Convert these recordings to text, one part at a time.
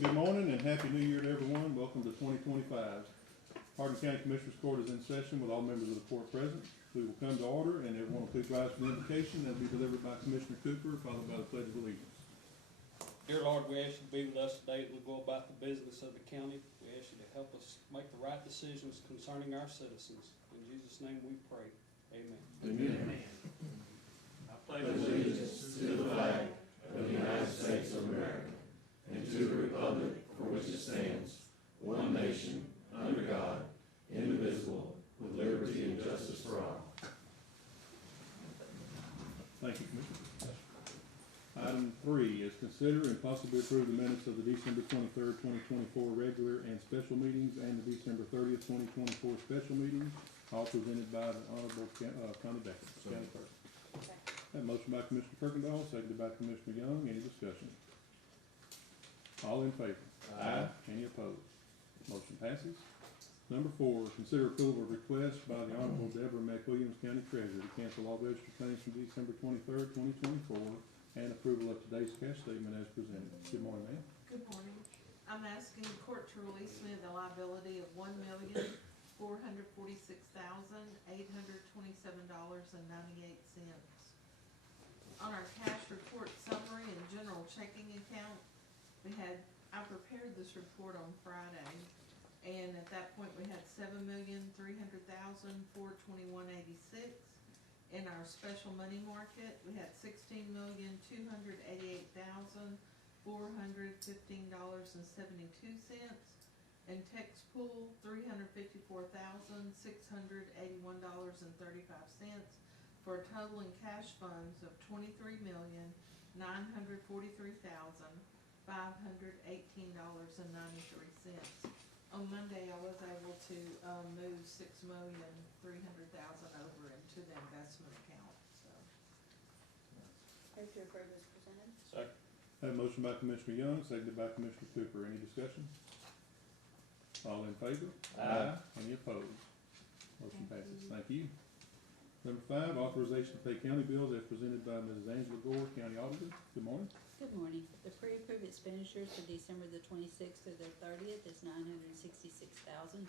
Good morning and Happy New Year to everyone. Welcome to 2025. Hardin County Commissioners Court is in session with all members of the court present. We will come to order and everyone will please rise for the invocation that will be delivered by Commissioner Cooper, followed by the Pledge of Allegiance. Dear Lord, we ask you to be with us today as we go about the business of the county. We ask you to help us make the right decisions concerning our citizens. In Jesus' name we pray. Amen. Amen. I pledge allegiance to the flag of the United States of America and to the republic for which it stands, one nation, under God, indivisible, with liberty and justice for all. Thank you, Commissioner. Item 3 is consider and possibly approve the minutes of the December 23rd, 2024 regular and special meetings and the December 30th, 2024 special meetings, all presented by the Honorable Connie Beckett, County Clerk. That motion by Commissioner Kirkendall, seconded by Commissioner Young. Any discussion? All in favor? Aye. Any opposed? Motion passes. Number 4, consider approval of request by the Honorable Deborah McWilliams, County Treasurer, to cancel all registered claims from December 23rd, 2024, and approval of today's cash statement as presented. Good morning, ma'am. Good morning. I'm asking the court to release me of the liability of $1,446,827.98. On our cash report summary and general checking account, I prepared this report on Friday, and at that point we had $7,300,421.86. In our special money market, we had $16,288,415.72. In tax pool, $354,681.35, for a total in cash funds of $23,943,518.93. On Monday, I was able to move $6,300,000 over into the investment account. So, Move to approve as presented. Second. Have a motion by Commissioner Young, seconded by Commissioner Cooper. Any discussion? All in favor? Aye. Any opposed? Motion passes. Thank you. Number 5, authorization to pay county bills as presented by Mrs. Angela Gore, County Auditor. Good morning. Good morning. The pre-approved expenditures for December the 26th through the 30th is $966,237.13.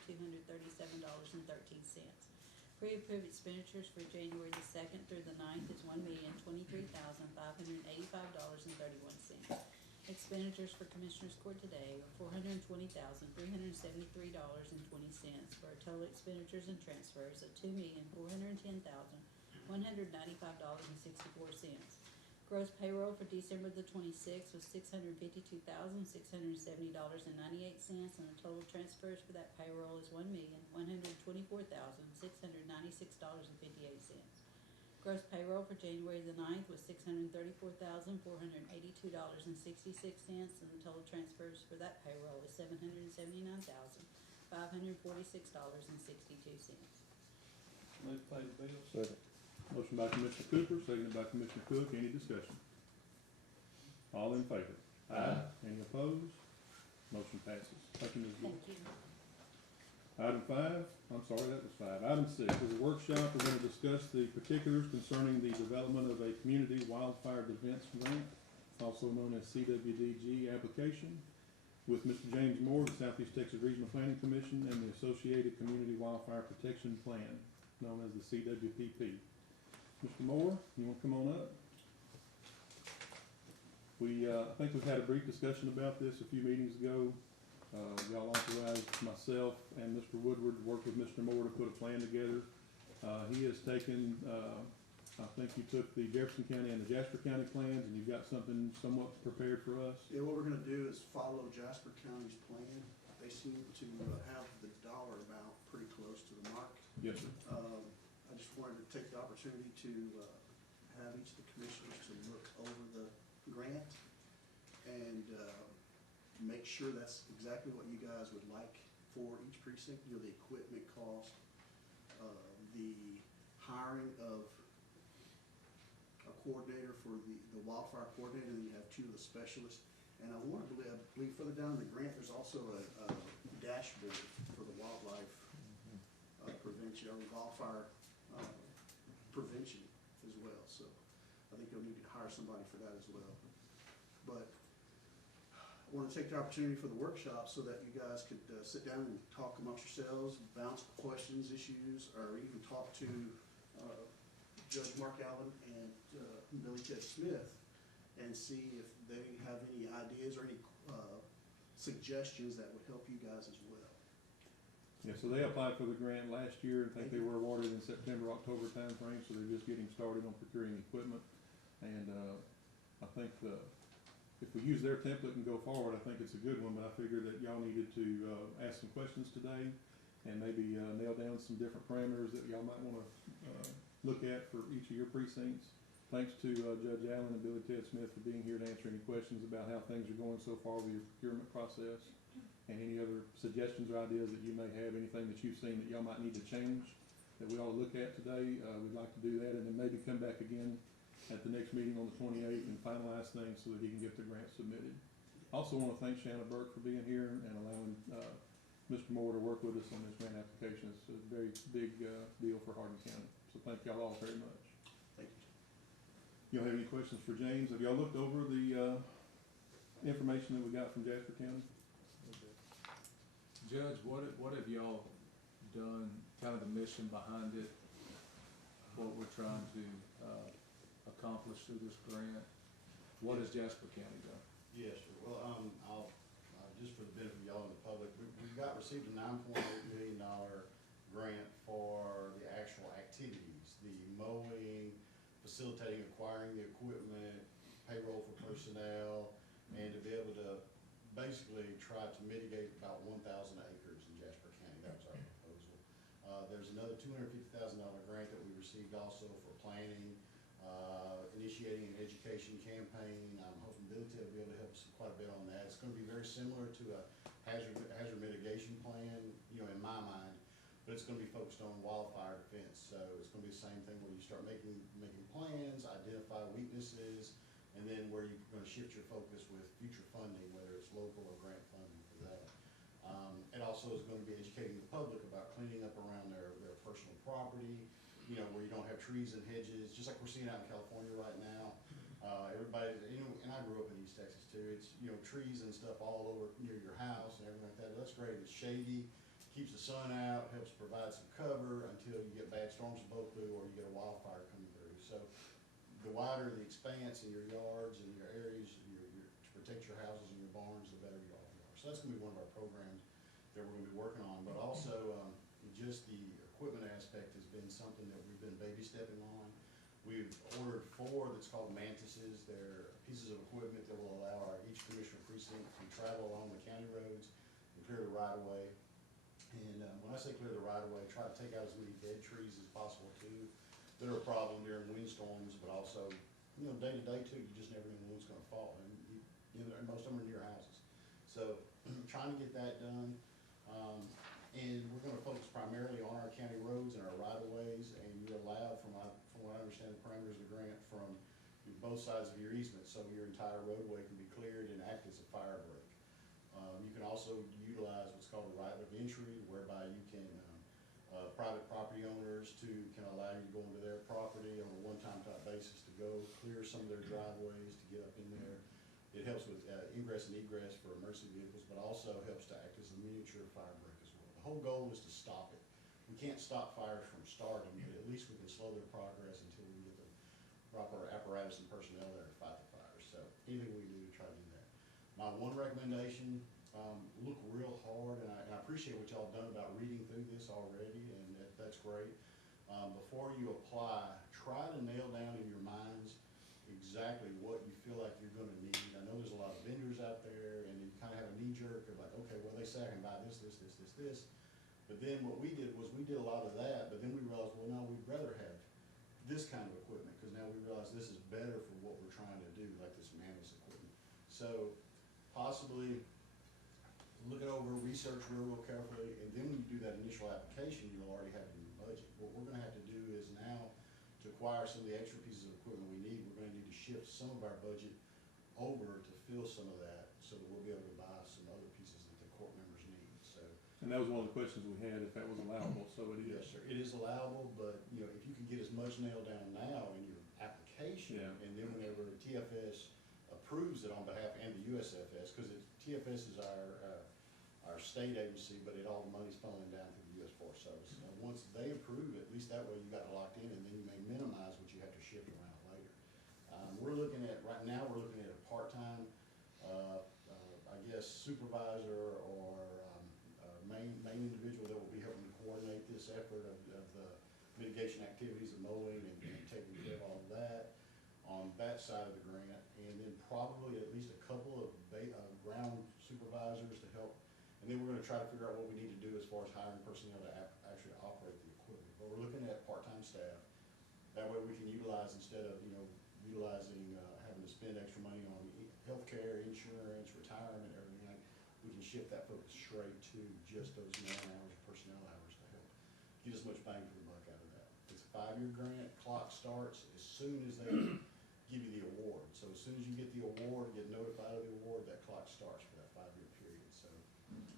Pre-approved expenditures for January the 2nd through the 9th is $1,023,585.31. Expenditures for Commissioners Court today are $420,373.20 for a total expenditures and transfers of $2,410,195.64. Gross payroll for December the 26th was $652,670.98, and the total transfers for that payroll is $1,124,696.58. Gross payroll for January the 9th was $634,482.66, and the total transfers for that payroll is $779,546.62. Move to pay the bills. Second. Motion by Commissioner Cooper, seconded by Commissioner Cook. Any discussion? All in favor? Aye. Any opposed? Motion passes. Thank you, Ms. Gore. Thank you. Item 5, I'm sorry, that was 5. Item 6 is a workshop. We're going to discuss the particulars concerning the development of a community wildfire defense grant, also known as CWDG application, with Mr. James Moore, the Southeast Texas Regional Planning Commission, and the Associated Community Wildfire Protection Plan, known as the CWPP. Mr. Moore, you want to come on up? I think we've had a brief discussion about this a few meetings ago. Y'all authorized myself and Mr. Woodward to work with Mr. Moore to put a plan together. He has taken, I think you took the Jefferson County and the Jasper County plans, and you've got something somewhat prepared for us. Yeah, what we're gonna do is follow Jasper County's plan. They seem to have the dollar amount pretty close to the mark. Yes, sir. I just wanted to take the opportunity to have each of the commissioners to look over the grant and make sure that's exactly what you guys would like for each precinct. You know, the equipment cost, the hiring of a coordinator for the wildfire coordinator, and then you have 2 of the specialists. And I believe further down in the grant, there's also a dashboard for the wildlife prevention, or wildfire prevention as well. So I think you'll need to hire somebody for that as well. But want to take the opportunity for the workshop so that you guys could sit down and talk amongst yourselves, bounce questions, issues, or even talk to Judge Mark Allen and Billy Ted Smith and see if they have any ideas or any suggestions that would help you guys as well. Yeah, so they applied for the grant last year. I think they were awarded in September, October timeframe, so they're just getting started on procuring equipment. And I think if we use their template and go forward, I think it's a good one, but I figured that y'all needed to ask some questions today and maybe nail down some different parameters that y'all might want to look at for each of your precincts. Thanks to Judge Allen and Billy Ted Smith for being here to answer any questions about how things are going so far with your procurement process. And any other suggestions or ideas that you may have, anything that you've seen that y'all might need to change that we ought to look at today, we'd like to do that, and then maybe come back again at the next meeting on the 28th and finalize things so that he can get the grant submitted. Also want to thank Shanna Burke for being here and allowing Mr. Moore to work with us on this grant application. It's a very big deal for Hardin County. So thank y'all all very much. Thank you. Y'all have any questions for James? Have y'all looked over the information that we got from Jasper County? Judge, what have y'all done, kind of the mission behind it, what we're trying to accomplish through this grant? What has Jasper County done? Yes, sir. Well, I'll just for the benefit of y'all and the public, we received a $9.8 million grant for the actual activities, the mowing, facilitating, acquiring the equipment, payroll for personnel, and to be able to basically try to mitigate about 1,000 acres in Jasper County. That was our proposal. There's another $250,000 grant that we received also for planning, initiating an education campaign. I'm hoping Billy Ted will be able to help us quite a bit on that. It's going to be very similar to a hazard mitigation plan, in my mind, but it's going to be focused on wildfire defense. So it's going to be the same thing where you start making plans, identify weaknesses, and then where you're going to shift your focus with future funding, whether it's local or grant funding for that. It also is going to be educating the public about cleaning up around their personal property, where you don't have trees and hedges, just like we're seeing out in California right now. Everybody, and I grew up in East Texas too, it's, trees and stuff all over near your house and everything like that. That's great. It's shady, keeps the sun out, helps provide some cover until you get bad storms to blow through or you get a wildfire coming through. So the wider the expanse in your yards and your areas to protect your houses and your barns, the better you all are. So that's going to be one of our programs that we're going to be working on. But also just the equipment aspect has been something that we've been baby stepping on. We've ordered 4 that's called Mantises. They're pieces of equipment that will allow each commissioner precinct to travel along the county roads and clear the right-of-way. And when I say clear the right-of-way, try to take out as many dead trees as possible too. They're a problem during windstorms, but also, day to day too, you just never know when one's gonna fall. And most of them are near houses. So trying to get that done. And we're gonna focus primarily on our county roads and our right-of-ways, and you're allowed, from what I understand, the parameters of the grant, from both sides of your easement, so your entire roadway can be cleared and act as a fire break. You can also utilize what's called a right of entry, whereby you can, private property owners can allow you to go into their property on a one-time type basis to go clear some of their driveways to get up in there. It helps with ingress and egress for emergency vehicles, but also helps to act as a miniature fire break as well. The whole goal is to stop it. We can't stop fires from starting, but at least we can slow their progress until we get the proper apparatus and personnel there to fight the fires. So anything we can do to try to do that. My one recommendation, look real hard, and I appreciate what y'all done about reading through this already, and that's great. Before you apply, try to nail down in your minds exactly what you feel like you're gonna need. I know there's a lot of vendors out there, and you kind of have a knee jerk of like, okay, well, they say I can buy this. But then what we did was we did a lot of that, but then we realized, well, no, we'd rather have this kind of equipment, because now we realize this is better for what we're trying to do, like this manless equipment. So possibly look it over, research real carefully, and then when you do that initial application, you'll already have it in your budget. What we're gonna have to do is now, to acquire some of the extra pieces of equipment we need, we're gonna need to shift some of our budget over to fill some of that, so that we'll be able to buy some other pieces that the court members need, so. And that was one of the questions we had, if that was allowable, so it is. Yes, sir, it is allowable, but, if you can get as much nailed down now in your application, Yeah. and then whenever the TFS approves it on behalf, and the USFS, because TFS is our state agency, but all the money's funneling down through the U.S. Forest Service. Once they approve it, at least that way you got it locked in, and then you may minimize what you have to shift around later. We're looking at, right now, we're looking at a part-time, I guess, supervisor or main individual that will be helping to coordinate this effort of the mitigation activities of mowing and taking care of all of that on that side of the grant, and then probably at least a couple of ground supervisors to help. And then we're gonna try to figure out what we need to do as far as hiring personnel to actually operate the equipment. But we're looking at part-time staff. That way we can utilize, instead of, utilizing, having to spend extra money on healthcare, insurance, retirement, everything, we can shift that focus straight to just those man hours, personnel hours to help get as much bang for the buck out of that. It's a 5-year grant, clock starts as soon as they give you the award. So as soon as you get the award, get notified of the award, that clock starts for that 5-year period. So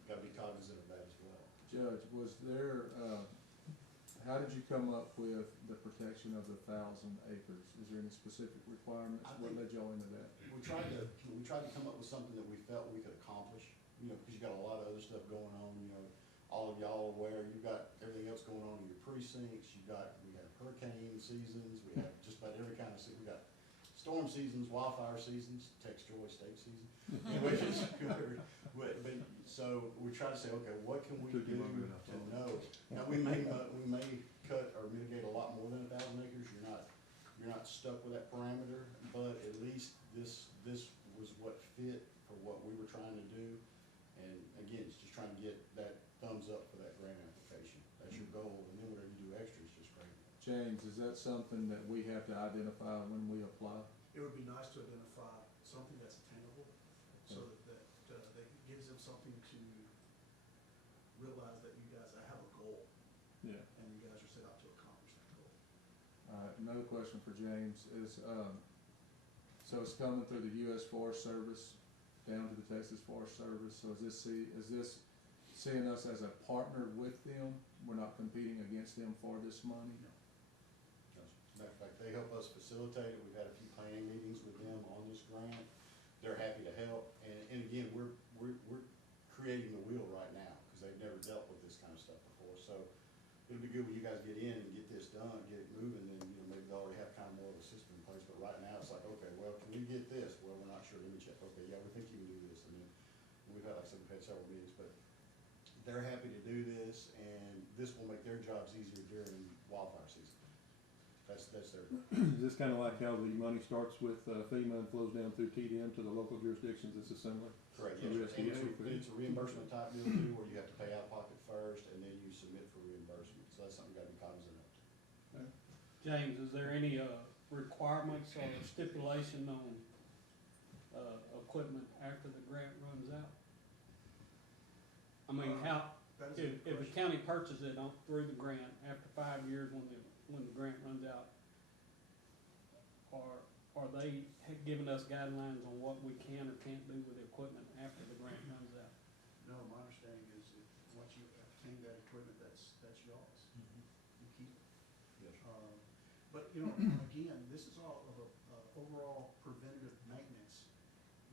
gotta be cognizant of that as well. Judge, was there, how did you come up with the protection of the 1,000 acres? Is there any specific requirements? What led y'all into that? We tried to come up with something that we felt we could accomplish, because you got a lot of other stuff going on, all of y'all are aware, you've got everything else going on in your precincts, we have hurricane seasons, we have just about every kind of season, we got storm seasons, wildfire seasons, Tex Joy state season. So we try to say, okay, what can we do to know? Now, we may cut or mitigate a lot more than 1,000 acres, you're not stuck with that parameter, but at least this was what fit for what we were trying to do. And again, it's just trying to get that thumbs up for that grant application. That's your goal, and then whatever you do extra is just great. James, is that something that we have to identify when we apply? It would be nice to identify something that's attainable, so that gives them something to realize that you guys have a goal, Yeah. and you guys are set out to accomplish that goal. Another question for James is, so it's coming through the U.S. Forest Service down to the Texas Forest Service. So is this seeing us as a partner with them? We're not competing against them for this money? No. Matter of fact, they help us facilitate it. We've had a few planning meetings with them on this grant. They're happy to help. And again, we're creating the wheel right now, because they've never dealt with this kind of stuff before. So it'll be good when you guys get in and get this done, get it moving, then maybe they already have kind of more of a system in place. But right now, it's like, okay, well, can we get this? Well, we're not sure. Let me check. Okay, yeah, we think you can do this. And then we've had, like I said, we've had several meetings, but they're happy to do this, and this will make their jobs easier during wildfire season. That's their. Is this kind of like how the money starts with FEMA and flows down through TDM to the local jurisdictions? This is similar? Correct, So yes. And USDA it's a reimbursement type deal too, where you have to pay out of pocket first, and then you submit for reimbursement. So that's something you gotta be cognizant of. James, is there any requirements or stipulation on equipment after the grant runs out? I mean, That is a good if the question. county purchases it through the grant after 5 years when the grant runs out, are they giving us guidelines on what we can or can't do with the equipment after the grant runs out? No, my understanding is that once you obtain that equipment, that's yours. You keep it. Yes. But, again, this is all of a overall preventative maintenance.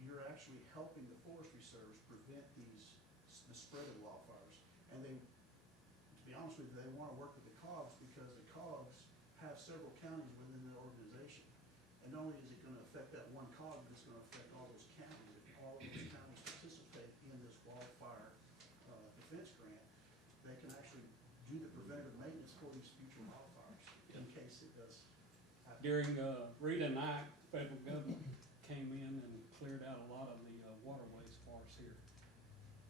You're actually helping the Forestry Service prevent the spread of wildfires. And they, to be honest with you, they want to work with the COGS, because the COGS have several counties within their organization. And not only is it going to affect that one COG, but it's going to affect all those counties. If all of those counties participate in this wildfire defense grant, they can actually do the preventative maintenance for these future wildfires in case it does happen. During Rita and I, federal government came in and cleared out a lot of the waterways for us here.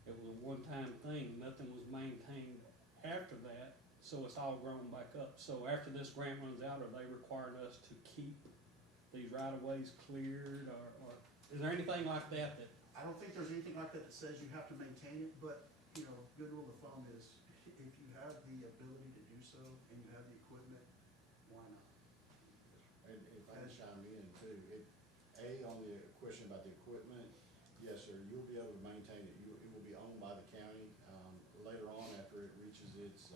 It was a one-time thing, nothing was maintained after that, so it's all grown back up. So after this grant runs out, are they requiring us to keep these right-of-ways cleared, or is there anything like that that? I don't think there's anything like that that says you have to maintain it, but, good rule of thumb is if you have the ability to do so and you have the equipment, why not? And if I can chime in too, on the question about the equipment, yes, sir, you'll be able to maintain it. It will be owned by the county. Later on, after it reaches its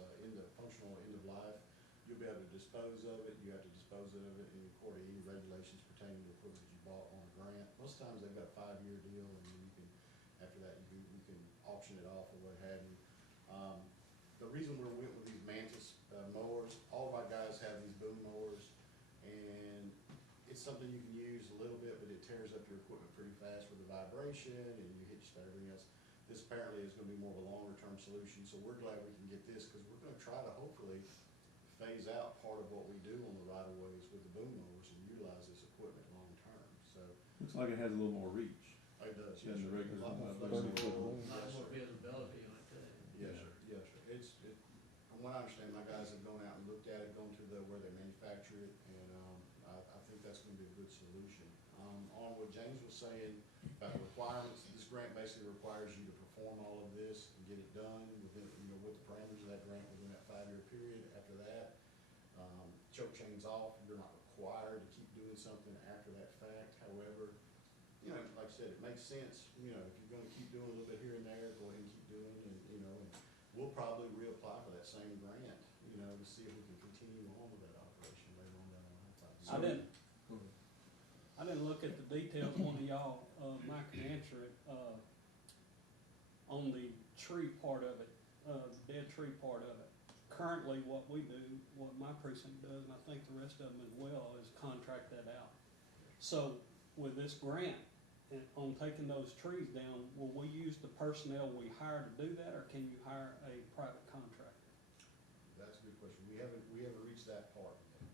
functional end of life, you'll be able to dispose of it. You have to dispose of it in accordance to any regulations pertaining to equipment you bought on a grant. Most times they've got a 5-year deal, and then you After that, we can auction it off or what have you. The reason we went with these Mantis mowers, all of our guys have these boom mowers, and it's something you can use a little bit, but it tears up your equipment pretty fast with the vibration, and you hit your stuff, everything else. This apparently is gonna be more of a longer-term solution, so we're glad we can get this, because we're gonna try to hopefully phase out part of what we do on the right-of-ways with the boom mowers and utilize this equipment long-term, so. Looks like it has a little more reach. It does, Than yes, the sir. regular A lot more 30-foot flexible. mower. Yes, sir. visibility on it too. Yes, sir, yes, sir. From what I understand, my guys have gone out and looked at it, gone to where they manufacture it, and, I think that's gonna be a good solution. On what James was saying about the requirements, this grant basically requires you to perform all of this and get it done within, with the parameters of that grant within that 5-year period. After that, choke chains off, you're not required to keep doing something after that fact. However, like I said, it makes sense, if you're gonna keep doing a little bit here and there, go ahead and keep doing, and we'll probably reapply for that same grant, to see if we can continue on with that operation later on down the line. Go ahead. I didn't look at the details, one of y'all, Mike can answer it, on the tree part of it, the dead tree part of it. Currently, what we do, what my precinct does, and I think the rest of them as well, is contract that out. So with this grant, and on taking those trees down, will we use the personnel we hire to do that, or can you hire a private contractor? That's a good question. We haven't reached that part yet.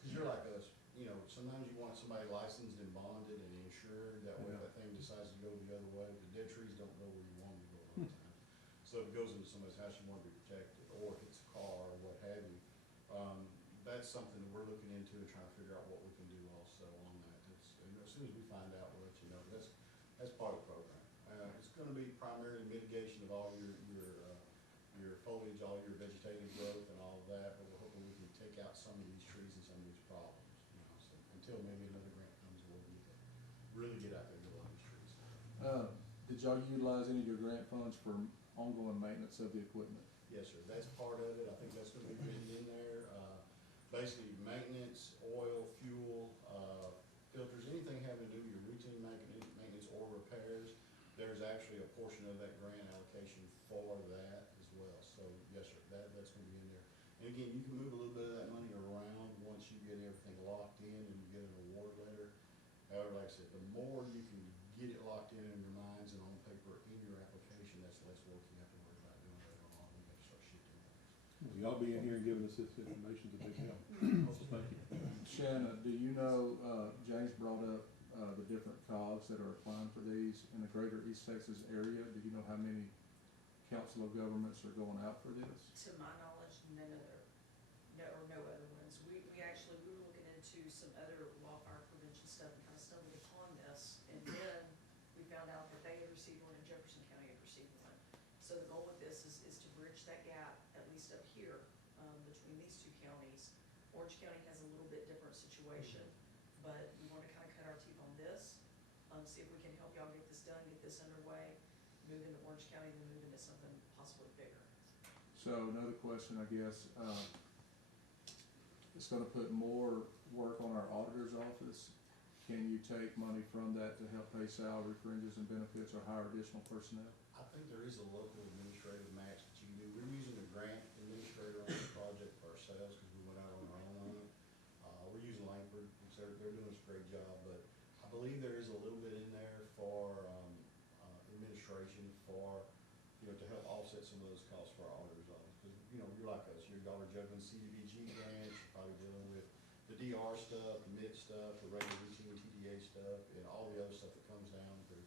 Cause you're like us, sometimes you want somebody licensed and bonded and insured, that way if that thing decides to go the other way, the dead trees don't go where you want them to go a lot of times. So if it goes into somebody's house, you want to be protected, or if it's a car or what have you. That's something that we're looking into and trying to figure out what we can do also on that. And as soon as we find out, we'll let you know. That's part of the program. It's gonna be primarily mitigation of all your foliage, all your vegetative growth and all of that, but we're hoping we can take out some of these trees and some of these problems, so until maybe another grant comes where we can really get out there and get a lot of these trees. Did y'all utilize any of your grant funds for ongoing maintenance of the equipment? Yes, sir, that's part of it. I think that's gonna be written in there. Basically, maintenance, oil, fuel, filters, anything having to do with your routine maintenance or repairs, there's actually a portion of that grant allocation for that as well. So, yes, sir, that's gonna be in there. And again, you can move a little bit of that money around once you get everything locked in and you get an award letter. However, like I said, the more you can get it locked in your minds and on paper in your application, that's less work you have to worry about doing later on when you have to start shifting things. Y'all being here and giving us this information is a big help. So thank you. Shanna, do you know, James brought up, the different COGs that are applying for these in the greater East Texas area. Do you know how many council of governments are going out for this? To my knowledge, no other ones. We were looking into some other wildfire prevention stuff and kind of stumbled upon this. And then we found out that they had received one and Jefferson County had received one. So the goal with this is to bridge that gap, at least up here, between these two counties. Orange County has a little bit different situation, but we want to kind of cut our teeth on this, see if we can help y'all get this done, get this underway, move into Orange County, then move into something possibly bigger. So another question, I guess, it's gonna put more work on our auditor's office. Can you take money from that to help pay salary, fringes, and benefits, or hire additional personnel? I think there is a local administrative match that you can do. We're using a grant administrator on the project for ourselves because we went out on our own on it. We're using Langford, which they're doing us a great job, but I believe there is a little bit in there for, administration for, to help offset some of those costs for our auditor's office. Because, you're like us, y'all are juggling CDBG grants, you're probably dealing with the DR stuff, the MIT stuff, the regular routine TDA stuff, and all the other stuff that comes down through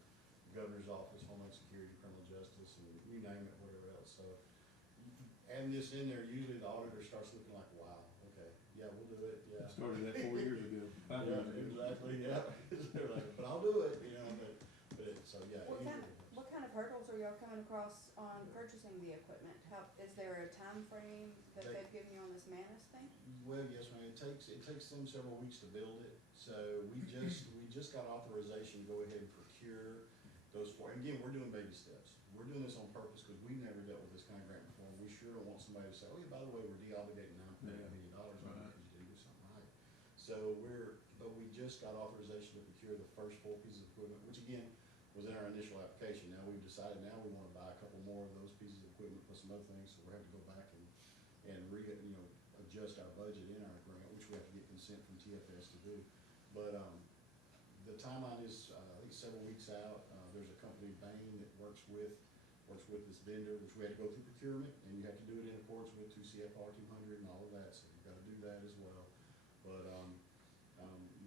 the governor's office, Homeland Security, criminal justice, and you name it, whatever else. So, adding this in there, usually the auditor starts looking like, wow, okay, yeah, we'll do it, yeah. I started that 4 years ago, 5 years ago. Exactly, yeah. They're like, but I'll do it, so, yeah. What kind of hurdles are y'all coming across on purchasing the equipment? Is there a time frame that they've given you on this Manus thing? Well, yes, ma'am, it takes them several weeks to build it, so we just got authorization to go ahead and procure those and again, we're doing baby steps. We're doing this on purpose because we've never dealt with this kind of grant before. We sure don't want somebody to say, oh yeah, by the way, we're de-obligating $9.8 million on it because you didn't do something right. So but we just got authorization to procure the first 4 pieces of equipment, which again, was in our initial application. Now we've decided now we wanna buy a couple more of those pieces of equipment, plus some other things, so we're having to go back and adjust our budget in our grant, which we have to get consent from TFS to do. But, the timeline is, I think several weeks out. There's a company, Bain, that works with this vendor, which we had to go through procurement, and you have to do it in accordance with 2 CFR 200 and all of that, so you've gotta do that as well. But,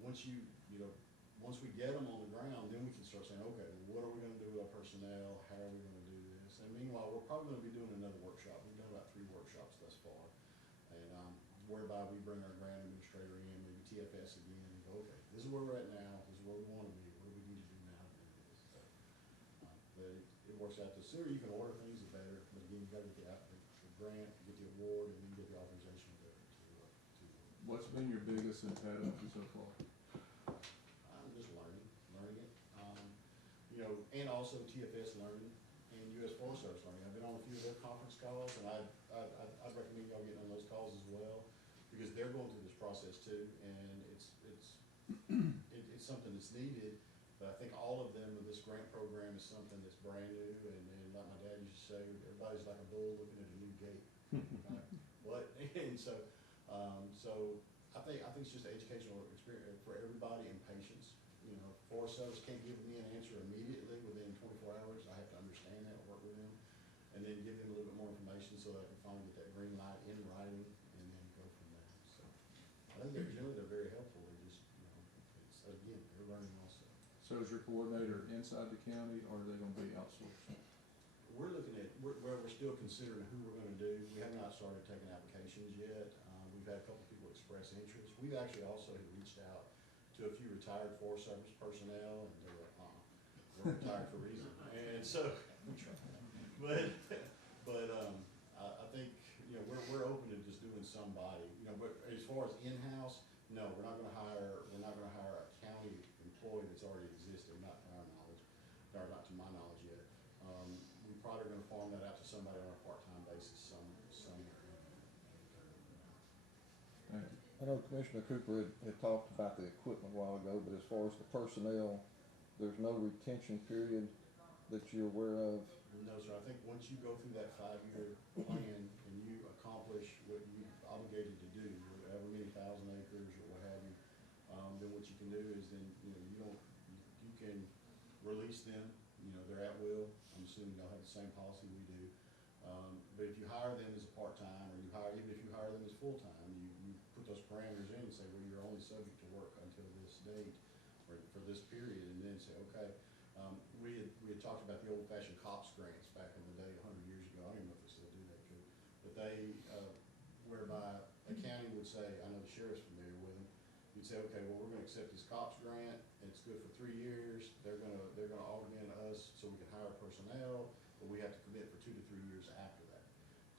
once we get them on the ground, then we can start saying, okay, well, what are we gonna do with our personnel? How are we gonna do this? And meanwhile, we're probably gonna be doing another workshop. We've done about 3 workshops thus far. And, whereby we bring our grant administrator in, maybe TFS again, and go, okay, this is where we're at now, this is where we wanna be, what do we need to do now to do this? So, but it works out, the sooner you can order things, the better, but again, you gotta get the grant, get the award, and then get the authorization to. What's been your biggest impediment so far? I'm just learning it, and also TFS learning, and US Forest Service learning. I've been on a few of their conference calls, and I'd recommend y'all getting on those calls as well, because they're going through this process too, and it's something that's needed. But I think all of them, this grant program is something that's brand new, and like my dad used to say, everybody's like a bull looking at a new gate. What? And so I think it's just an educational experience for everybody, and patience. Forest Service can't give me an answer immediately within 24 hours. I have to understand that, work with them, and then give them a little bit more information so that I can finally get that green light in writing, and then go from there. So I think they're very helpful. They just, it's, again, they're learning also. So is your coordinator inside the county, or are they gonna be outsourced? We're looking at, we're still considering who we're gonna do. We have not started taking applications yet. We've had a couple people express interest. We've actually also reached out to a few retired Forest Service personnel, and they're like, we're retired for a reason. And so, but I think, we're open to just doing somebody, but as far as in-house, no, we're not gonna hire a county employee that's already existing, not to our knowledge, or not to my knowledge yet. We probably are gonna farm that out to somebody on a part-time basis somewhere. Thank you. I know Commissioner Cooper had talked about the equipment a while ago, but as far as the personnel, there's no retention period that you're aware of? No, sir. I think once you go through that 5-year plan and you accomplish what you obligated to do, however many thousand acres or what have you, then what you can do is then, you can release them, they're at will. I'm assuming y'all have the same policy we do. But if you hire them as a part-time, or even if you hire them as full-time, you put those parameters in and say, well, you're only subject to work until this date, or for this period, and then say, okay. We had talked about the old-fashioned COPS grants back in the day, 100 years ago. I don't even know if they still do that, but they, whereby a county would say, I know the sheriff's familiar with them, you'd say, okay, well, we're gonna accept this COPS grant, it's good for 3 years, they're gonna augment us so we can hire personnel, but we have to commit for 2 to 3 years after that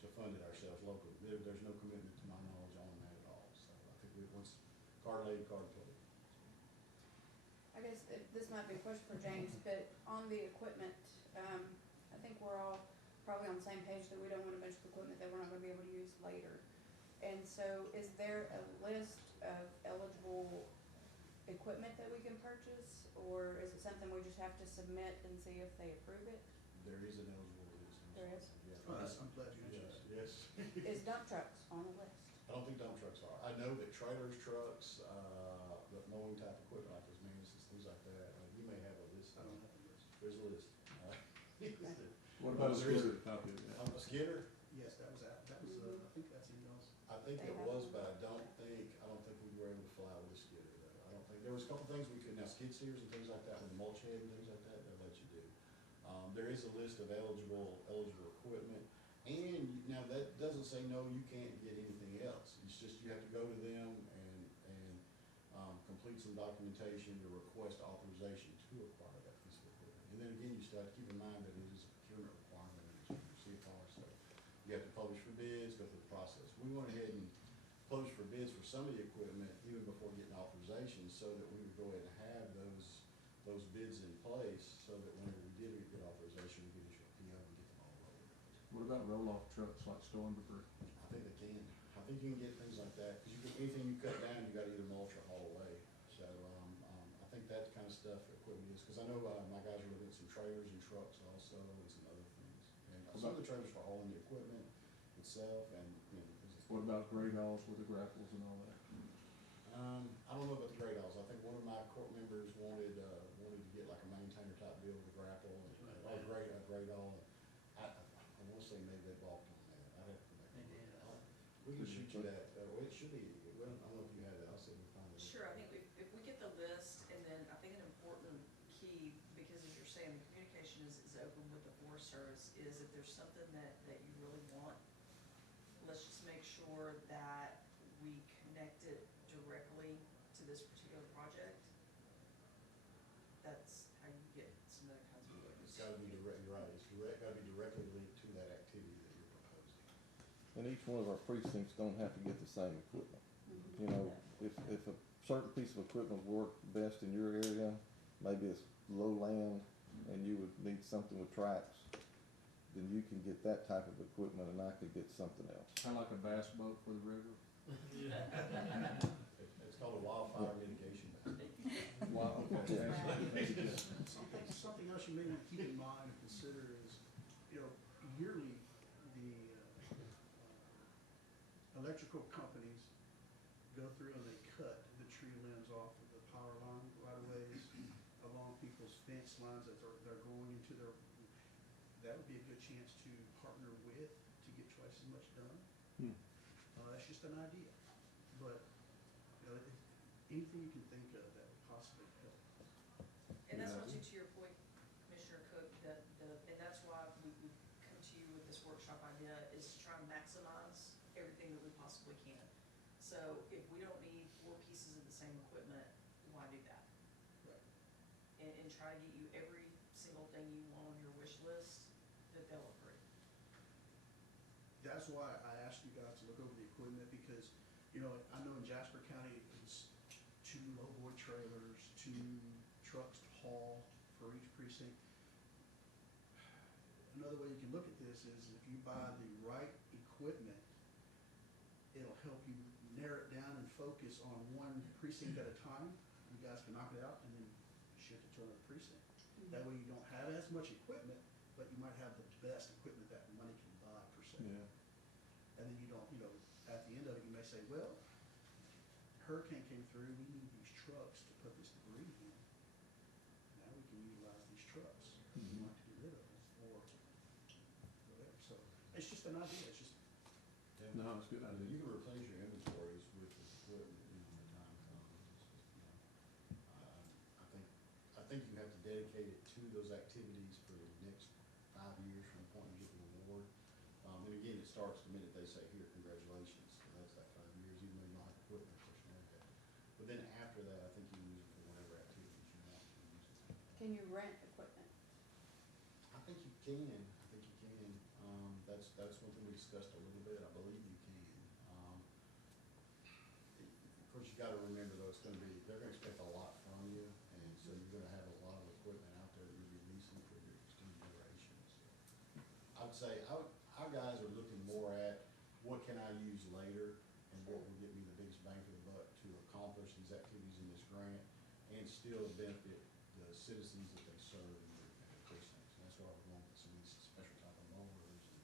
to fund it ourselves locally. There's no commitment to my knowledge on that at all, so I think once card laid, card played. I guess this might be a question for James, but on the equipment, I think we're all probably on the same page that we don't want a bunch of equipment that we're not gonna be able to use later. And so is there a list of eligible equipment that we can purchase, or is it something we just have to submit and see if they approve it? There is an eligible list. There is? Yeah. Oh, I'm glad you mentioned that. Yes. Is dump trucks on the list? I don't think dump trucks are. I know that trailers, trucks, the mowing type equipment like those Manuses, things like that, you may have a list. I don't have a list. There's a list. What about a There is skidder copy of that? A skidder? Yes, that was, I think that's in y'all's. I think They it have was, one. but I don't think we were able to fly with a skidder though. I don't think, there was a couple things we could, now skid steers and things like that, with the mulch head and things like that, they'll let you do. There is a list of eligible equipment, and now that doesn't say, no, you can't get anything else. It's just, you have to go to them and complete some documentation to request authorization to acquire that piece of equipment. And then again, you still have to keep in mind that it is a procurement requirement in CFR, so you have to publish for bids, go through the process. We went ahead and published for bids for some of the equipment even before getting authorization, so that we would go ahead and have those bids in place, so that whenever we did get authorization, we could issue a PO and get them all loaded. What about roll-off trucks like storm debris? I think they can. I think you can get things like that, because anything you cut down, you gotta either mulch or haul away. So, I think that kind of stuff, equipment is, cause I know, my guys are looking at some trailers and trucks also, and some other things. And some of the trailers for hauling the equipment itself, and, you know, What about gray dolls with the grapples and all that? I don't know about the gray dolls. I think one of my court members wanted to get like a maintainer type deal with a grapple and a gray doll. I wanna say maybe they balked on that. I'd have to go back. They did. We can shoot you that, well, it should be, well, I don't know if you have that, I'll see if we find it. Sure, I think if we get the list, and then I think an important key, because as you're saying, the communication is open with the Forest Service, is if there's something that you really want, let's just make sure that we connect it directly to this particular project. That's how you get some other kinds of It's equipment. gotta be direct, you're right, it's gotta be directly linked to that activity that you're proposing. And each one of our precincts don't have to get the same equipment. Mhm. You know, if a certain piece of equipment worked best in your area, maybe it's low land and you would need something with tracks, then you can get that type of equipment and I could get something else. Kinda like a bass boat for the river? It's called a wildfire mitigation basket. Wow, okay. Something else you may want to keep in mind and consider is, you know, yearly, the electrical companies go through and they cut the tree limbs off of the power line right of ways, along people's fence lines that they're going into their, that would be a good chance to partner with to get twice as much done. That's just an idea, but, you know, anything you can think of that would possibly help. And that's one thing, to your point, Commissioner Cook, and that's why we come to you with this workshop idea, is to try and maximize everything that we possibly can. So if we don't need 4 pieces of the same equipment, why do that? Right. And try to get you every single thing you want on your wish list that they'll approve. That's why I asked you guys to look over the equipment, because, you know, I know in Jasper County, it's 2 lowboy trailers, 2 trucks to haul for each precinct. Another way you can look at this is if you buy the right equipment, it'll help you narrow it down and focus on one precinct at a time. You guys can knock it out and then shift it to another precinct. That way you don't have as much equipment, but you might have the best equipment that money can buy per se. Yeah. And then you don't, you know, at the end of it, you may say, well, hurricane came through, we need these trucks to put this debris in. Now we can utilize these trucks. We Mhm. want to get rid of them or whatever. So it's just an idea. It's just, No, it's a good idea. You can replace your inventories with this equipment, you know, when the time comes. It's just, you know, I think you have to dedicate it to those activities for the next 5 years from the point you get the award. And again, it starts the minute they say, here, congratulations. So that's that 5 years, even though you don't have equipment, of course, you know that. But then after that, I think you can use it for whatever activities you want to use it for. Can you rent equipment? I think you can. That's one thing we discussed a little bit. I believe you can. Of course, you gotta remember though, they're gonna expect a lot from you, and so you're gonna have a lot of equipment out there that you'll be leasing for your extended duration. So I'd say, our guys are looking more at what can I use later and what will get me the biggest bang for the buck to accomplish these activities in this grant and still benefit the citizens that they serve in their precincts. And that's why we're going with some of these special type of mowers and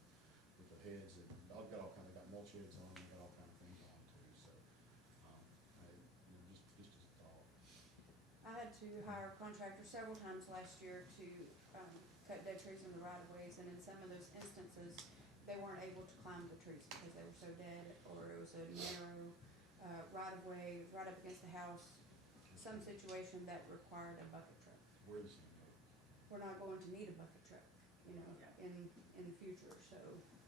with the heads, and I've got all kind of, got mulch heads on, I've got all kind of things on too, so, you know, just as a thought. I had to hire a contractor several times last year to, cut dead trees in the right of ways, and in some of those instances, they weren't able to climb the trees because they were so dead, or it was a narrow, right of way, it was right up against the house, some situation that required a bucket truck. Where is it? We're not going to need a bucket truck, you know, Yeah. in the future, so.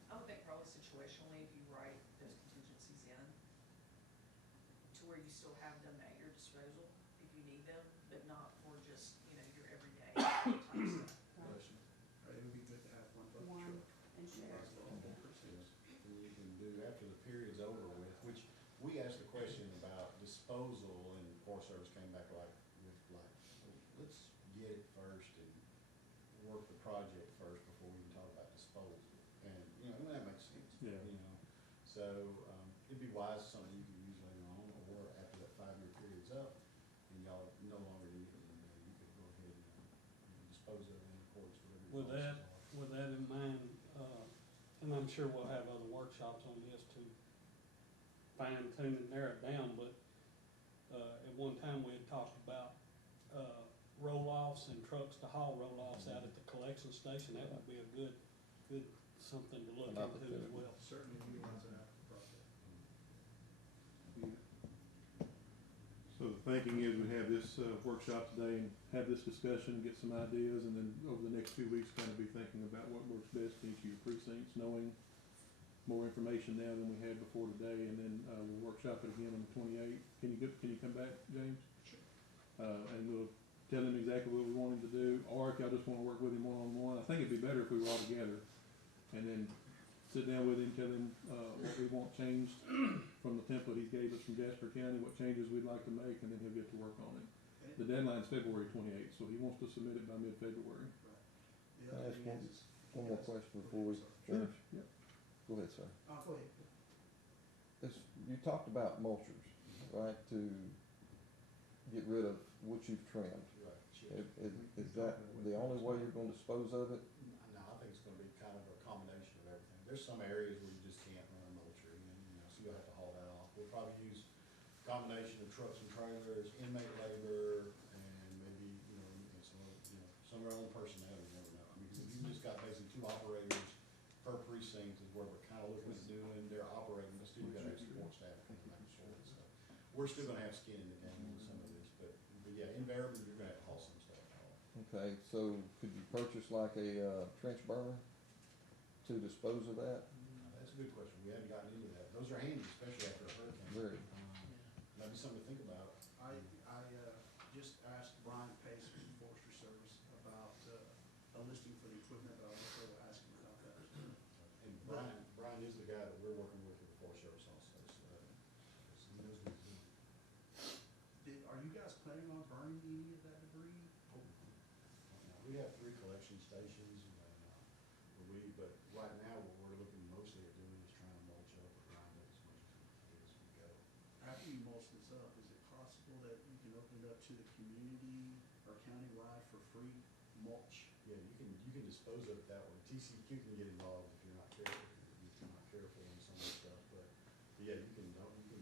I would think probably situationally, if you write those contingencies in, to where you still have them at your disposal if you need them, but not for just, you know, your everyday type stuff. Question. it would be good to have one bucket One truck. and share. Utilize all the precincts. And you can do after the period's over with, which we asked the question about disposal, and Forest Service came back like, let's get it first and work the project first before we can talk about disposal. And, you know, and that makes sense. Yeah. You know, so, it'd be wise, something you can use later on, or after that 5-year period's up, and y'all no longer need it, and you could go ahead With that in mind, and I'm sure we'll have other workshops on this to fine tune and narrow it down, but, at one time we had talked about, roll-offs and trucks to haul roll-offs out at the collection station. That would be a good something to look An into as opportunity. well. Certainly utilize that project. So the thinking is we have this workshop today and have this discussion, get some ideas, and then over the next 2 weeks, kind of be thinking about what works best in each of your precincts, knowing more information now than we had before today, and then we'll workshop it again on the 28th. Can you come back, James? Sure. And we'll tell him exactly what we want him to do, or if y'all just wanna work with him one-on-one. I think it'd be better if we were all together, and then sit down with him, tell him what we want changed from the template he gave us from Jasper County, what changes we'd like to make, and then he'll get to work on it. The deadline's February 28th, so he wants to submit it by mid-February. The Can I other ask thing is. one more question before we Sorry. finish? Yep. Go ahead, sir. Go ahead. You talked about mulchers, right, to get rid of what you've trimmed. Right, chips. Is that the only way you're gonna dispose of it? No, I think it's gonna be kind of a combination of everything. There's some areas where you just can't run mulcher, so you'll have to haul that off. We'll probably use a combination of trucks and trailers, inmate labor, and maybe, some of our own personnel, you never know. I mean, 'cause if you've just got basically 2 operators per precinct is where we're kinda looking at doing, they're operating, but still you gotta have support staff coming back and forth, so. We're still gonna have skin in the game on some of this, but yeah, invariably, you're gonna have to haul some stuff off. Okay, so could you purchase like a trench burner to dispose of that? That's a good question. We haven't gotten into that. Those are handy, especially after a hurricane. Very. That'd be something to think about. I just asked Brian Pace from the Forestry Service about a listing for the equipment, but I'll also ask him about that. And Brian is the guy that we're working with the Forest Service also, so he knows what he's doing. Are you guys planning on burning any of that debris? We have 3 collection stations, but right now, what we're looking mostly at doing is trying to mulch up or grind up as much as we go. After you mulch this up, is it possible that you can open it up to the community or countywide for free mulch? Yeah, you can dispose of it that way. TCQ can get involved if you're not careful on some of the stuff, but yeah, you can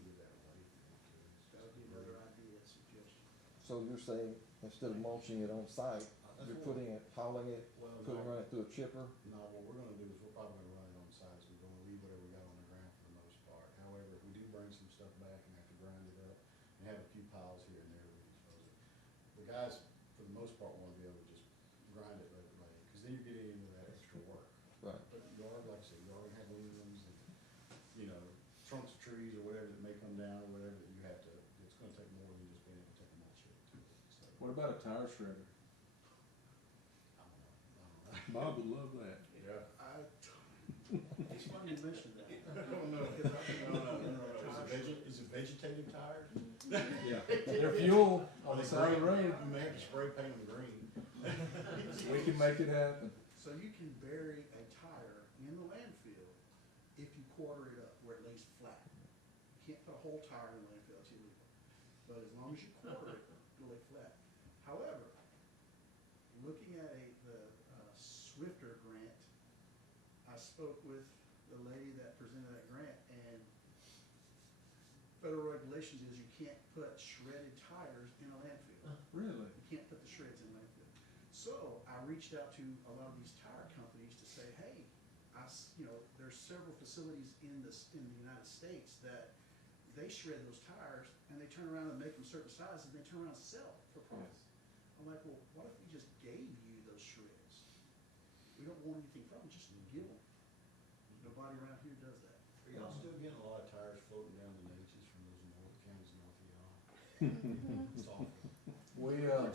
give that away if you want to. That would be another idea, suggestion. So you're saying instead of mulching it on site, you're putting it, hauling it, running it through a chipper? No, what we're gonna do is we're probably gonna run it on site, so we're gonna leave whatever we got on the ground for the most part. However, if we do bring some stuff back and have to grind it up, and have a few piles here and there, we can dispose of it. The guys, for the most part, wanna be able to just grind it right away, cause then you're getting into that extra work. Right. But you are, like I said, you are gonna have limbs and, trunks of trees or whatever that may come down or whatever that you have to, it's gonna take more than just being able to take a mulch hit to it, so. What about a tire shredder? I don't know. Bob would love that. Yeah. It's funny you mentioned that. I don't know. Is it vegetative tires? Yeah. Their fuel on the side of the road, You may have to spray paint them green. we can make it happen. So you can bury a tire in the landfill if you quarter it up where it lays flat. You can't put a whole tire in the landfill, it's illegal. But as long as you quarter it, it'll lay flat. However, looking at the Swifter grant, I spoke with the lady that presented that grant, and federal regulations is you can't put shredded tires in a landfill. Really? You can't put the shreds in landfill. So I reached out to a lot of these tire companies to say, hey, there's several facilities in the United States that they shred those tires and they turn around and make them certain sizes and they turn around and sell for profit. I'm like, well, what if we just gave you those shreds? We don't want anything from them, just give them. Nobody around here does that. Are y'all still getting a lot of tires floating down the Natchez from those north counties north of y'all? It's awful. We, Yeah.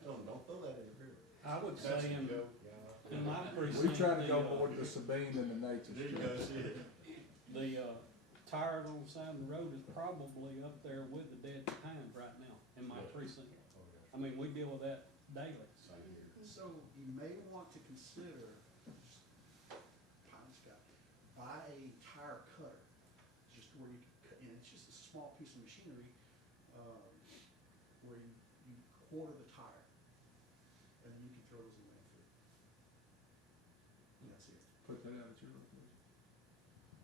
Don't throw that in the river. I would That's say a in joke, yeah. my precinct. we try to go the, more to the Sabine than the Natchez. There you go, see it. The tires on the side of the road is probably up there with the dead pines right now in my Yeah. precinct. Oh, yeah. I mean, we deal with that daily. Same here. So you may want to consider, just pie in the sky, buy a tire cutter, just where you can cut, and it's just a small piece of machinery, where you quarter the tire, and then you can throw those in landfill. And that's it. Put that out at your location.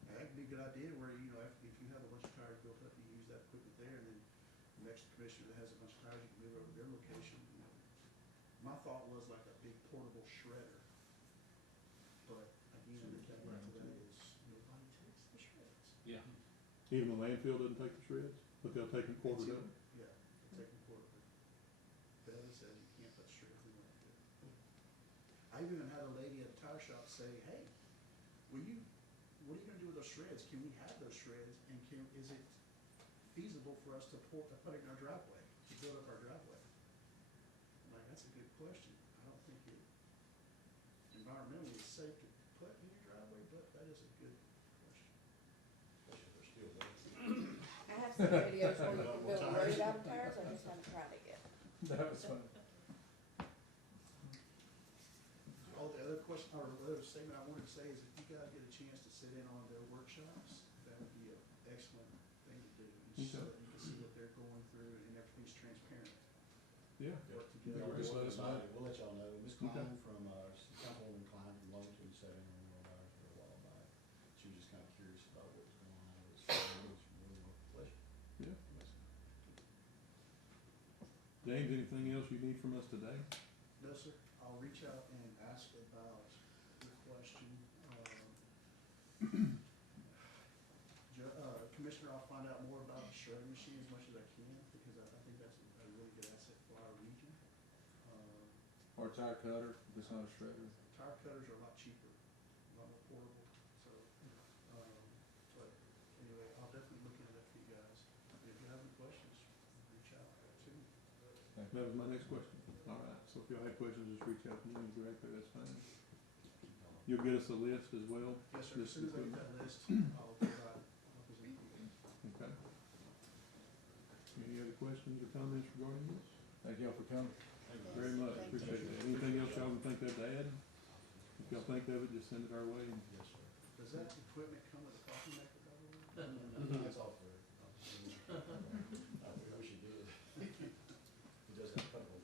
And that could be a good idea where, you know, if you have a bunch of tires built up, you use that equipment there, and then the next commissioner that has a bunch of tires, you can move over to their location, you know. My thought was like a big portable shredder. But again, the caveat to that is nobody takes the shreds. Yeah. Even the landfill doesn't take the shreds, but they'll take them quartered up. Yeah, they take them quarterly. Bella says you can't put shreds in landfill. I even had a lady at a tire shop say, hey, what are you gonna do with those shreds? Can we have those shreds, and is it feasible for us to put it in our driveway, to build up our driveway? I'm like, that's a good question. I don't think it environmentally is safe to put in your driveway, but that is a good question. Especially if they're still there. I have some videos where you can build a road out of tires, I just haven't tried it yet. That was fun. Oh, the other question, or the other statement I wanted to say is if you guys get a chance to sit in on their workshops, that would be an excellent thing to do. Just so that you can see what they're going through and everything's transparent. Yeah. Work Yeah, together. just let us know. We'll let y'all know. Ms. Okay. Klein from, Councilwoman Klein from Longton sat in on one of ours for a while back. She was just kinda curious about what was going on with it. So it was really a pleasure. Yeah. James, anything else you need from us today? No, sir. I'll reach out and ask about the question. Commissioner, I'll find out more about the shredding machine as much as I can, because I think that's a really good asset for our region. Or a tire cutter, if it's not a shredder. Tire cutters are a lot cheaper, a lot more portable, so, but anyway, I'll definitely look into that for you guys. And if you have any questions, reach out to me. That was my next question. All right, so if y'all have questions, just reach out to me directly, that's fine. You'll get us a list as well? Yes, sir. As soon as I get that list, I'll provide, I'll present it to you. Okay. Any other questions or comments regarding this? Thank y'all for coming. Very much, Thank you. appreciate it. Anything else y'all can think of to add? If y'all think of it, just send it our way. Yes, sir. Does that equipment come with a coffee maker, by the way? That's all fair. I wish it did. It does have a couple.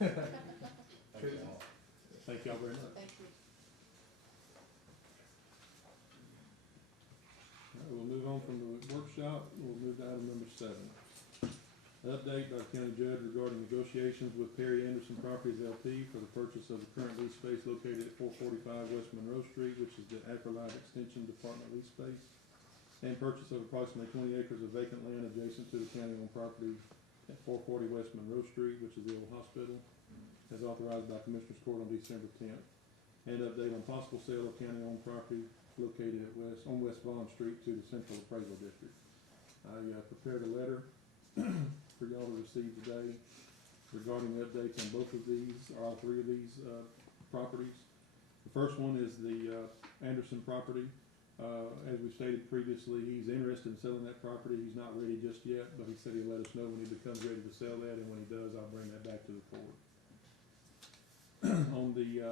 Thank you all. Thank y'all very much. Thank you. All right, we'll move on from the workshop, we'll move to item number 7. Update by the county judge regarding negotiations with Perry Anderson Properties LP for the purchase of the current lease space located at 445 West Monroe Street, which is the Acrolite Extension Department lease space, and purchase of approximately 20 acres of vacant land adjacent to the county-owned property at 440 West Monroe Street, which is the old hospital, as authorized by Commissioners Court on December 10th. And update on possible sale of county-owned property located at on West Vaughn Street to the Central Appraisal District. I prepared a letter for y'all to receive today regarding the updates on both of these, or all three of these properties. The first one is the Anderson property. As we stated previously, he's interested in selling that property. He's not ready just yet, but he said he'll let us know when he becomes ready to sell that, and when he does, I'll bring that back to the court. On the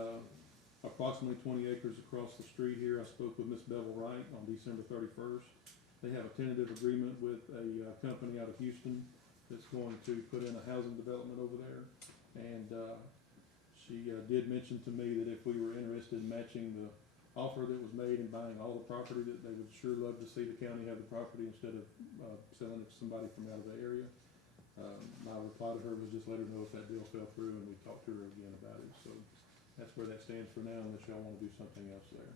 approximately 20 acres across the street here, I spoke with Miss Bevel Wright on December 31st. They have a tentative agreement with a company out of Houston that's going to put in a housing development over there. And she did mention to me that if we were interested in matching the offer that was made and buying all the property, that they would sure love to see the county have the property instead of selling it to somebody from out of the area. My reply to her was just let her know if that deal fell through, and we talked to her again about it. So that's where that stands for now, unless y'all want to do something else there.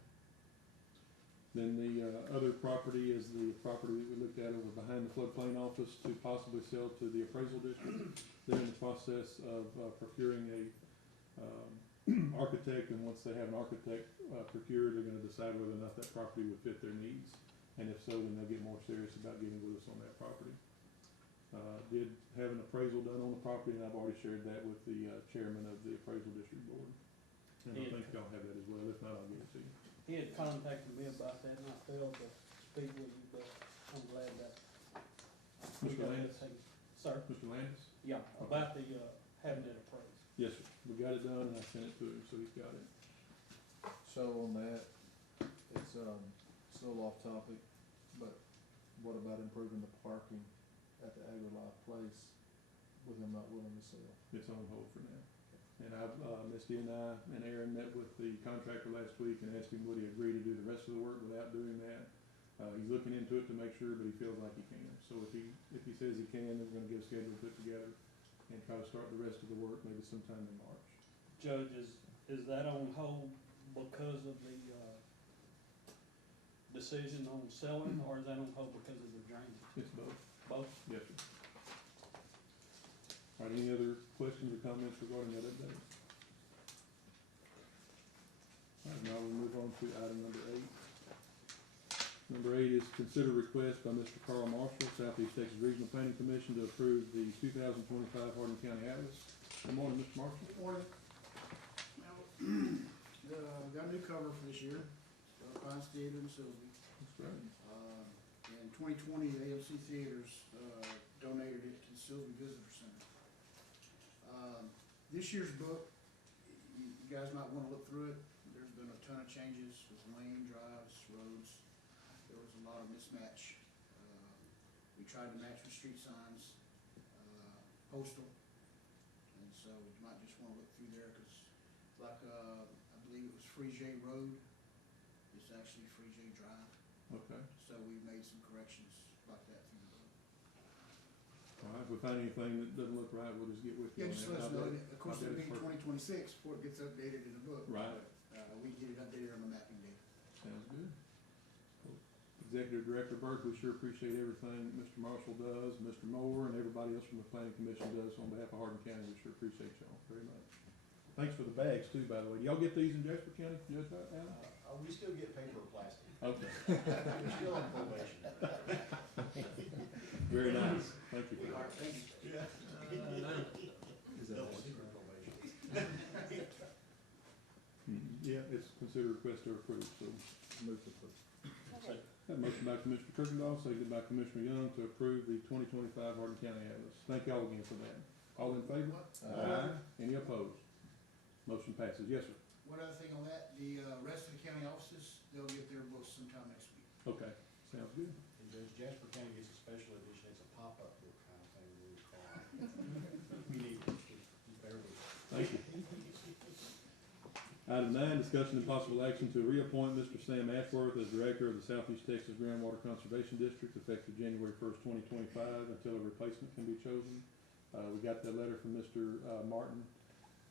Then the other property is the property that we looked at over behind the floodplain office to possibly sell to the appraisal district. They're in the process of procuring a architect, and once they have an architect procured, they're gonna decide whether or not that property would fit their needs. And if so, then they'll get more serious about getting with us on that property. Did have an appraisal done on the property, and I've already shared that with the chairman of the appraisal district board. And I think y'all have that as well. If not, I'll give it to you. He had contacted me about that, and I failed to speak with you, but I'm glad that. we Mr. got Landis? this thing. Sir? Mr. Landis? Yeah, about the, having it appraised. Yes, sir. We got it done, and I sent it to him, so he's got it. So on that, it's a little off topic, but what about improving the parking at the Agri-Life place with him not willing to sell? It's on hold for now. And Misty and I and Aaron met with the contractor last week and asked him would he agree to do the rest of the work without doing that. He's looking into it to make sure, but he feels like he can. So if he says he can, then we're gonna get a schedule put together and try to start the rest of the work maybe sometime in March. Judge, is that on hold because of the, decision on selling, or is that on hold because of the drainage? It's both. Both? Yes, sir. All right, any other questions or comments regarding that update? All right, now we'll move on to item number 8. Number 8 is consider request by Mr. Carl Marshall, Southeast Texas Regional Planning Commission to approve the 2025 Hardin County Atlas. Good morning, Mr. Marshall. Good morning. Now, we got a new cover for this year, Pine Theater and Sylvie. That's great. In 2020, AMC Theaters donated it to the Sylvie Visitor Center. This year's book, you guys might want to look through it. There's been a ton of changes with lane drives, roads. There was a lot of mismatch. We tried to match with street signs, postal. And so you might just want to look through there because like, I believe it was Free J Road. It's actually Free J Drive. Okay. So we made some corrections like that through the book. All right, if we find anything that doesn't look right, we'll just get with you. Yeah, on just that. let us know. Of course, I'll it'll do be it first. 2026 before it gets updated in the book. Right. But, we get it updated on the mapping data. Sounds good. Well, Executive Director Burke, we sure appreciate everything Mr. Marshall does, Mr. Moore, and everybody else from the Planning Commission does on behalf of Hardin County. We sure appreciate y'all very much. Thanks for the bags too, by the way. Do y'all get these in Jasper County, Judge Allen? We still get paper or plastic. Okay. We're still on probation. Very nice. Thank you. We are, thank you. Yeah. Double secret probation. Yeah, it's considered request to approve, so. Move to approve. Have a motion by Commissioner Kirkendall, seconded by Commissioner Young to approve the 2025 Hardin County Atlas. Thank y'all again for that. All in favor? Aye. Any opposed? Motion passes. Yes, sir. One other thing on that, the rest of the county offices, they'll get their books sometime next week. Okay, sounds good. And Judge, Jasper County gets a special edition, it's a pop-up book kind of thing we call it. We need it, you bear with it. Thank you. Item 9, discussion and possible action to reappoint Mr. Sam Ashworth as Director of the Southeast Texas Groundwater Conservation District effective January 1st, 2025 until a replacement can be chosen. We got that letter from Mr. Martin,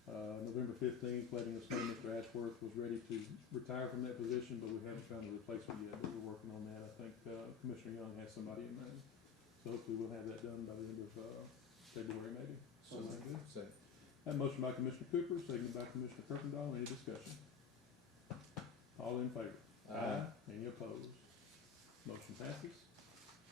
November 15th, letting us know Mr. Ashworth was ready to retire from that position, but we haven't found a replacement yet, but we're working on that. I think Commissioner Young has somebody in mind. So hopefully we'll have that done by the end of February maybe. Sounds good. Second. Have a motion by Commissioner Cooper, seconded by Commissioner Kirkendall. Any discussion? All in favor? Aye. Any opposed? Motion passes.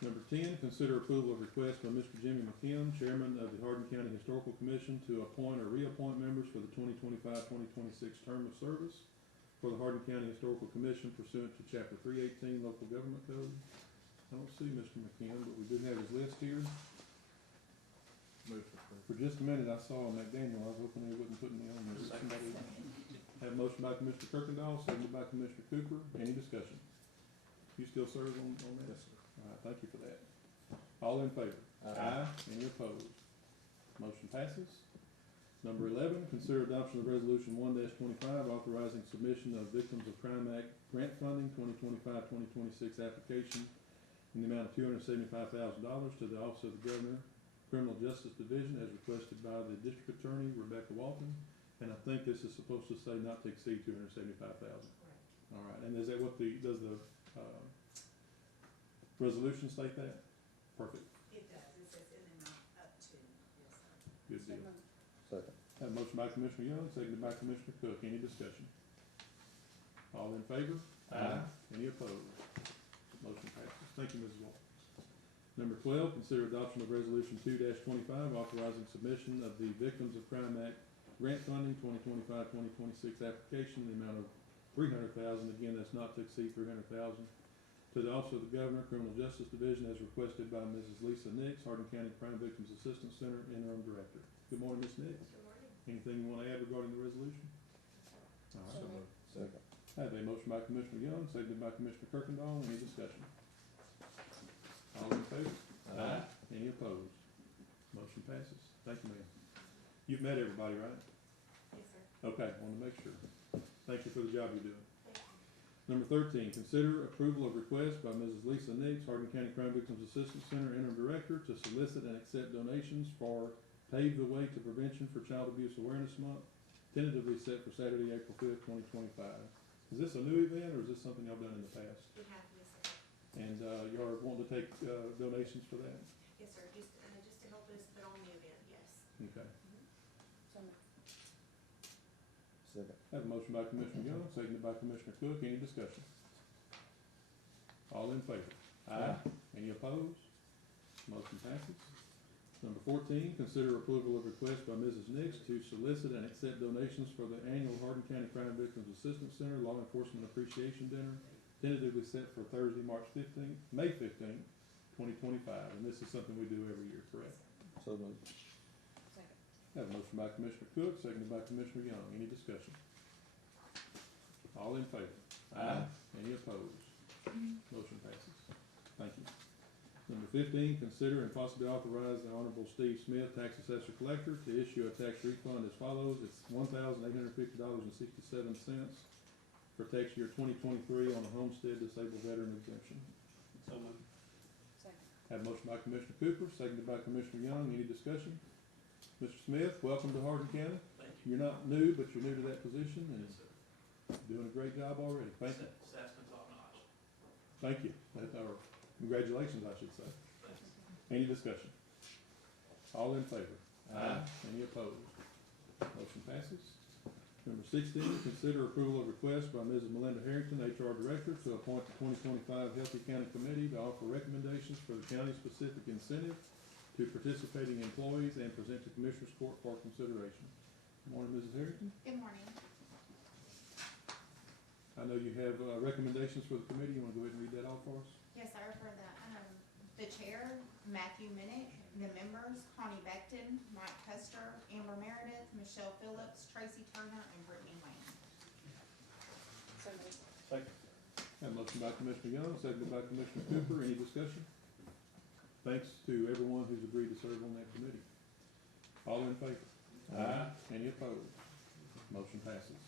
Number 10, consider approval of request by Mr. Jimmy McKim, Chairman of the Hardin County Historical Commission, to appoint or reappoint members for the 2025-2026 term of service for the Hardin County Historical Commission pursuant to Chapter 318 Local Government Code. I don't see Mr. McKim, but we do have his list here. Move to approve. For just a minute, I saw McDaniel. I was hoping he wasn't putting me on there. Somebody have a motion by Commissioner Kirkendall, seconded by Commissioner Cooper. Any discussion? You still serve on that? Yes, sir. All right, thank you for that. All in favor? Aye. Any opposed? Motion passes. Number 11, consider adoption of Resolution 1-25, authorizing submission of Victims of Crime Act grant funding 2025-2026 application in the amount of $275,000 to the Office of the Governor, Criminal Justice Division, as requested by the District Attorney, Rebecca Walton. And I think this is supposed to say not to exceed $275,000. Correct. All right, and is that what does the resolution state that? Perfect. It does, it says in the amount up to, yes, sir. Good So deal. moved. Second. Have a motion by Commissioner Young, seconded by Commissioner Cook. Any discussion? All in favor? Aye. Any opposed? Motion passes. Thank you, Mrs. Walton. Number 12, consider adoption of Resolution 2-25, authorizing submission of the Victims of Crime Act grant funding 2025-2026 application in the amount of $300,000. Again, that's not to exceed $300,000. To the Office of the Governor, Criminal Justice Division, as requested by Mrs. Lisa Nix, Hardin County Crime Victims Assistance Center Interim Director. Good morning, Ms. Nix. Good morning. Anything you want to add regarding the resolution? All right. So moved. Second. I have a motion by Commissioner Young, seconded by Commissioner Kirkendall. Any discussion? All in favor? Aye. Any opposed? Motion passes. Thank you, ma'am. You've met everybody, right? Okay, wanted to make sure. Thank you for the job you're doing. Number 13, consider approval of request by Mrs. Lisa Nix, Hardin County Crime Victims Assistance Center Interim Director, to solicit and accept donations for Pave the Way to Prevention for Child Abuse Awareness Month, tentatively set for Saturday, April 5th, 2025. Is this a new event, or is this something y'all done in the past? We have, yes, sir. And y'all are wanting to take donations for that? Yes, sir, just to help us put on the event, yes. Okay. So, Second. Have a motion by Commissioner Young, seconded by Commissioner Cook. Any discussion? All in favor? Aye. Any opposed? Motion passes. Number 14, consider approval of request by Mrs. Nix to solicit and accept donations for the annual Hardin County Crime Victims Assistance Center Law Enforcement Appreciation Dinner, tentatively set for Thursday, May 15th, 2025. And this is something we do every year, correct? So moved. second. Have a motion by Commissioner Cook, seconded by Commissioner Young. Any discussion? All in favor? Aye. Any opposed? Motion passes. Thank you. Number 15, consider and possibly authorize the Honorable Steve Smith, Tax Assessor Collector, to issue a tax refund as follows. It's $1,850.67 for tax year 2023 on a homestead disabled veteran exemption. So moved. Second. Have a motion by Commissioner Cooper, seconded by Commissioner Young. Any discussion? Mr. Smith, welcome to Hardin County. Thank you. You're not new, but you're new to that position and Yes, sir. doing a great job already. Thank you. Staff's been top notch. Thank you. Or congratulations, I should say. Thank you. Any discussion? All in favor? Aye. Any opposed? Motion passes. Number 16, consider approval of request by Mrs. Melinda Harrington, HR Director, to appoint the 2025 Healthy County Committee to offer recommendations for the county-specific incentive to participating employees and present to Commissioners Court for consideration. Good morning, Mrs. Harrington. Good morning. I know you have recommendations for the committee. You want to go ahead and read that off for us? Yes, sir, for the chair, Matthew Minnick, the members, Connie Beckton, Mike Custer, Amber Meredith, Michelle Phillips, Tracy Turner, and Brittany Lane. So moved. Second. Have a motion by Commissioner Young, seconded by Commissioner Cooper. Any discussion? Thanks to everyone who's agreed to serve on that committee. All in favor? Aye. Any opposed? Motion passes.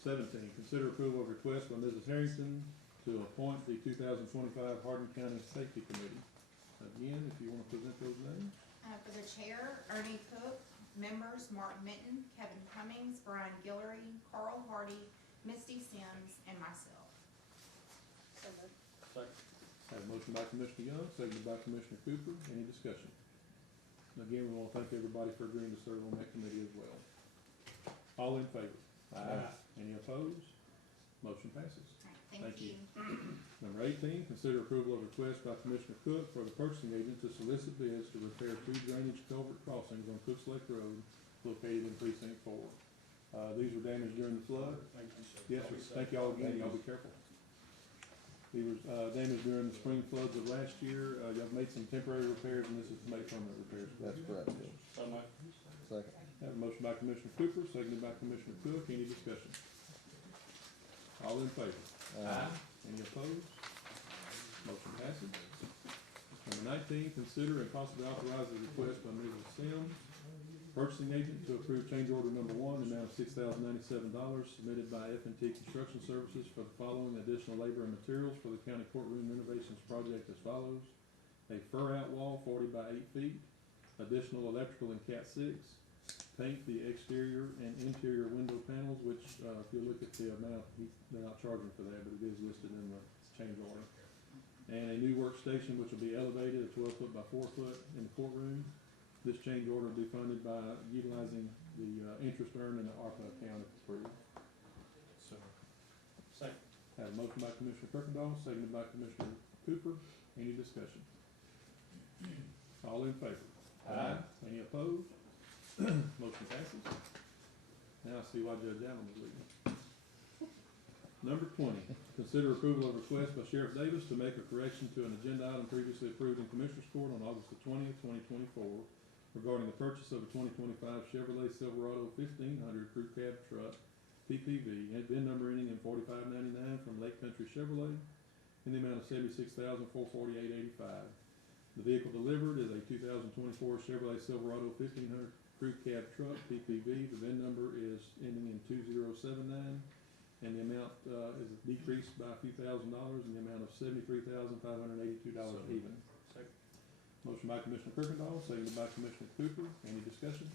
17, consider approval of request by Mrs. Harrington to appoint the 2025 Hardin County Safety Committee. Again, if you want to present those names. For the chair, Ernie Cook, members, Mark Minton, Kevin Cummings, Brian Guillory, Carl Hardy, Misty Sims, and myself. So moved. Second. Have a motion by Commissioner Young, seconded by Commissioner Cooper. Any discussion? And again, we want to thank everybody for agreeing to serve on that committee as well. All in favor? Aye. Any opposed? Motion passes. All right, Thank thank you. Number 18, consider approval of request by Commissioner Cook for the purchasing agent to solicit bids to repair 2 drainage culvert crossings on Cooks Lake Road located in precinct 4. These were damaged during the flood. Thank you, sir. Yes, sir. Thank you all again. Y'all be careful. These were damaged during the spring floods of last year. Y'all made some temporary repairs, and this is to make permanent repairs. That's correct, Judge. So moved. Second. Have a motion by Commissioner Cooper, seconded by Commissioner Cook. Any discussion? All in favor? Aye. Any opposed? Motion passes. Number 19, consider and possibly authorize a request by Mrs. Sims, purchasing agent, to approve change order number 1, the amount of $6,097 submitted by F&T Construction Services for the following additional labor and materials for the county courtroom renovations project as follows: a fur out wall 40 by 8 feet, additional electrical in Cat 6, paint the exterior and interior window panels, which if you look at the amount, they're not charging for that, but it is listed in the change order. And a new workstation, which will be elevated at 12 foot by 4 foot in the courtroom. This change order will be funded by utilizing the interest earned in the ARPA account if approved. So. Second. Have a motion by Commissioner Kirkendall, seconded by Commissioner Cooper. Any discussion? All in favor? Aye. Any opposed? Motion passes. Now I see why Judge Allen was leaving. Number 20, consider approval of request by Sheriff Davis to make a correction to an agenda item previously approved in Commissioners Court on August the 20th, 2024, regarding the purchase of a 2025 Chevrolet Silverado 1500 crew cab truck, PPV, and VIN number ending in 4599 from Lake Country Chevrolet in the amount of $76,448.85. The vehicle delivered is a 2024 Chevrolet Silverado 1500 crew cab truck, PPV. The VIN number is ending in 2079, and the amount, is decreased by a few $1,000s in the amount of $73,582 even. Second. Motion by Commissioner Kirkendall, seconded by Commissioner Cooper. Any discussion?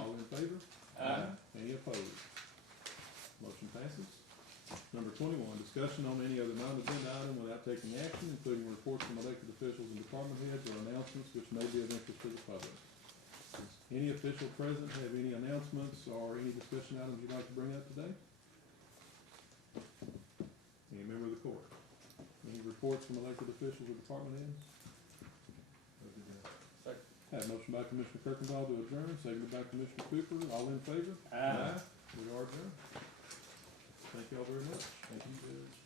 All in favor? Any opposed? Motion passes. Number 21, discussion on any other non-agenda item without taking action, including reports from elected officials and department heads or announcements which may be of interest to the public. Does any official present have any announcements or any discussion items you'd like to bring up today? Any member of the court? Any reports from elected officials or department heads? Second. Have a motion by Commissioner Kirkendall to adjourn, seconded by Commissioner Cooper. All in favor? Aye. We are adjourned. Thank you all very much. Thank you, Judge.